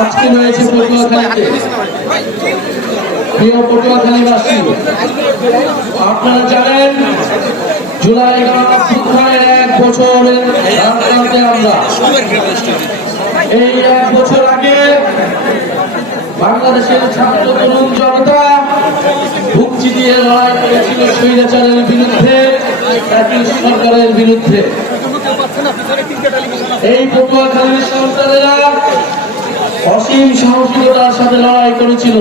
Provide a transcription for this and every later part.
আজকে রয়েছে পটুয়াখালীতে। প্রিয় পটুয়াখালীবাসী আপনারা জানেন জুলাই এক বছরের রাজনীতিতে আমরা। এই এক বছর আগে বাংলাদেশের ছাত্র তরুণ জনতা ভুক্তি দিয়ে লড়াই করেছিল স্বৈরাচারের বিরুদ্ধে সরকারের বিরুদ্ধে। এই পটুয়াখালীর সন্তানেরা অসীম সাহসিকতার সাথে লড়াই করেছিল।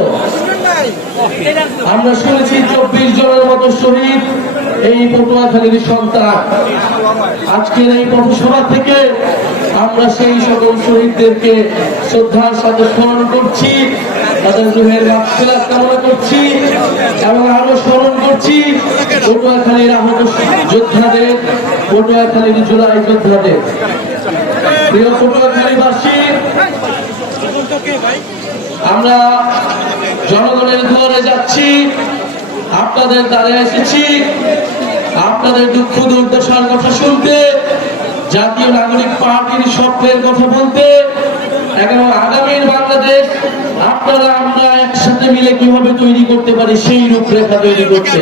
আমরা শুনেছি চব্বিশ জনের মতো শহীদ এই পটুয়াখালীর সন্তান। আজকের এই পথসভা থেকে আমরা সেই সকল শহীদদেরকে শ্রদ্ধার সাথে স্মরণ করছি, তাদের রুহের মাফিরাত কামনা করছি এবং আরও স্মরণ করছি পটুয়াখালীর আহত যোদ্ধাদের পটুয়াখালীর জুলাই যোদ্ধাদের। প্রিয় পটুয়াখালীবাসী আমরা জনগণের দুয়ারে যাচ্ছি, আপনাদের দ্বারে এসেছি। আপনাদের দুঃখ দুর্দশার কথা শুনতে, জাতীয় নাগরিক পার্টির স্বপ্নের কথা বলতে এবং আগামীর বাংলাদেশ, আপনারা, আমরা একসাথে মিলে কীভাবে তৈরি করতে পারি সেই রূপরেখা তৈরি করতে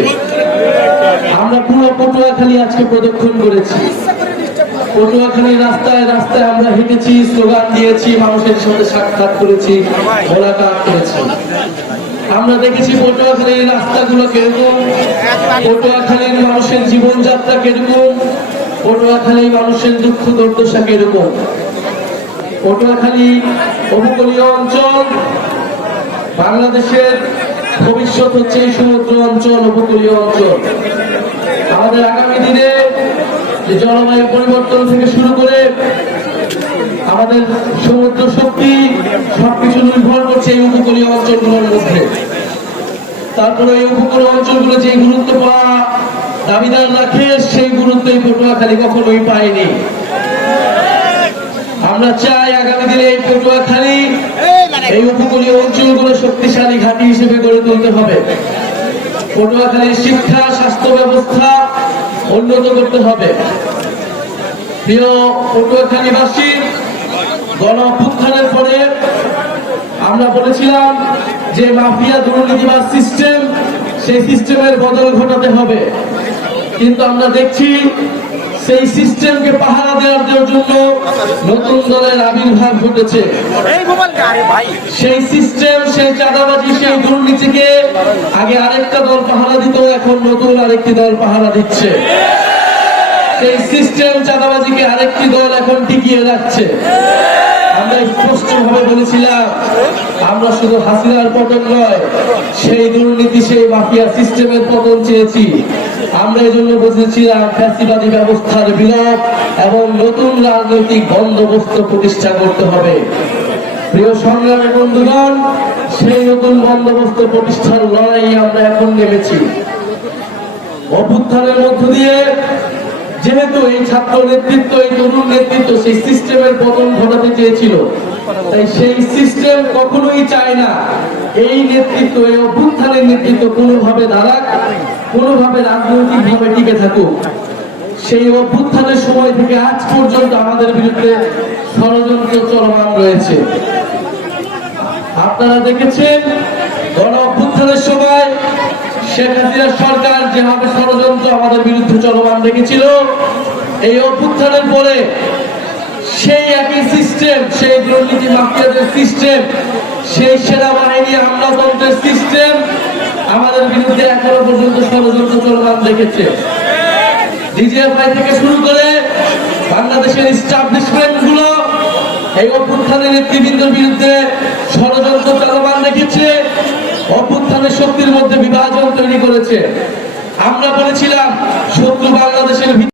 আমরা পুরো পটুয়াখালী আজকে প্রদক্ষিণ করেছি। পটুয়াখালীর রাস্তায় রাস্তায় আমরা হেঁটেছি, স্লোগান দিয়েছি, মানুষের সাথে সাক্ষাৎ করেছি মোলাকাত করেছি আমরা দেখেছি পটুয়াখালীর রাস্তাগুলো পটুয়াখালীর মানুষের জীবনযাত্রা মানুষের দুঃখ দুর্দশা কীরকম। পটুয়াখালী উপকূলীয় অঞ্চল, বাংলাদেশের ভবিষ্যৎ হচ্ছে সমুদ্র অঞ্চল, উপকূলীয় অঞ্চল। আমাদের আগামী দিনে যে জলবায়ু পরিবর্তন থেকে শুরু করে আমাদের সমুদ্র শক্তি সবকিছু নির্ভর করছে এই উপকূলীয় অঞ্চলগুলোর মধ্যে। তারপরে এই উপকূলীয় অঞ্চলগুলো যে গুরুত্ব পাওয়া দাবিদার রাখে, সেই গুরুত্ব এই পটুয়াখালী কখনোই পায়নি। আমরা চাই আগামী দিনে এই পটুয়াখালী এই উপকূলীয় অঞ্চলগুলো শক্তিশালী ঘাঁটি হিসেবে গড়ে তুলতে হবে। পটুয়াখালীর শিক্ষা স্বাস্থ্য ব্যবস্থা উন্নত করতে হবে। প্রিয় পটুয়াখালীবাসী গণ অভ্যুত্থানের পরে আমরা বলেছিলাম যে মাফিয়া দুর্নীতিবাদ সিস্টেম সেই সিস্টেমের বদল ঘটাতে হবে। কিন্তু আমরা দেখছি সেই সিস্টেমকে পাহারা দেওয়ার জন্য নতুন দলের আবির্ভাব ঘটেছে। সেই সিস্টেম সেই চাঁদাবাজি সেই দুর্নীতিকে আগে আরেকটা দল পাহারা দিত এখন নতুন আরেকটি দল পাহারা দিচ্ছে। সেই সিস্টেম চাঁদাবাজিকে আরেকটি দল এখন টিকিয়ে রাখছে। আমরা স্পষ্ট ভাবে বলেছিলাম, আমরা শুধু হাসিনার পতন নয়, সেই দুর্নীতি, সেই মাফিয়া সিস্টেমের পতন চেয়েছি। আমরা এই জন্য বুঝেছিলাম ফ্যাসিবাদী ব্যবস্থার বিলোপ এবং নতুন রাজনৈতিক বন্দোবস্ত প্রতিষ্ঠা করতে হবে। প্রিয় সংগ্রামী বন্ধুগণ, সেই নতুন বন্দোবস্ত প্রতিষ্ঠার লড়াই আমরা এখন নেমেছি। অভ্যুত্থানের মধ্য দিয়ে যেহেতু এই ছাত্র নেতৃত্ব, এই তরুণ সিস্টেমের পতন ঘটাতে চেয়েছিল। তাই সেই সিস্টেম কখনোই চায় না। এই নেতৃত্ব, এই অভ্যুত্থানের নেতৃত্ব কোনোভাবে দাঁড়াক, কোনোভাবে রাজনৈতিক ভাবে টিকে থাকুক। সেই অভ্যুত্থানের সময় থেকে আজ পর্যন্ত আমাদের বিরুদ্ধে ষড়যন্ত্র চলমান রয়েছে। আপনারা দেখেছেন, গণ অভ্যুত্থানের সময় শেখ হাসিনার সরকার যেভাবে ষড়যন্ত্র আমাদের বিরুদ্ধে চলমান রেখেছিল, এই অভ্যুত্থানের পরে সেই একই সিস্টেম সেই দুর্নীতি মাফিয়াদের সিস্টেম সেই সেনাবাহিনী আমলাতন্ত্রের সিস্টেম আমাদের বিরুদ্ধে এখনও পর্যন্ত ষড়যন্ত্র চলমান রেখেছে ডিজিএফআই থেকে শুরু করে বাংলাদেশের ইস্টাবলিশমেন্টগুলো এই অভ্যুত্থানের নেতৃবৃন্দের বিরুদ্ধে ষড়যন্ত্র চলমান রেখেছে অভ্যুত্থানের শক্তির মধ্যে বিভাজন তৈরি করেছে। আমরা বলেছিলাম, শত্রু বাংলাদেশের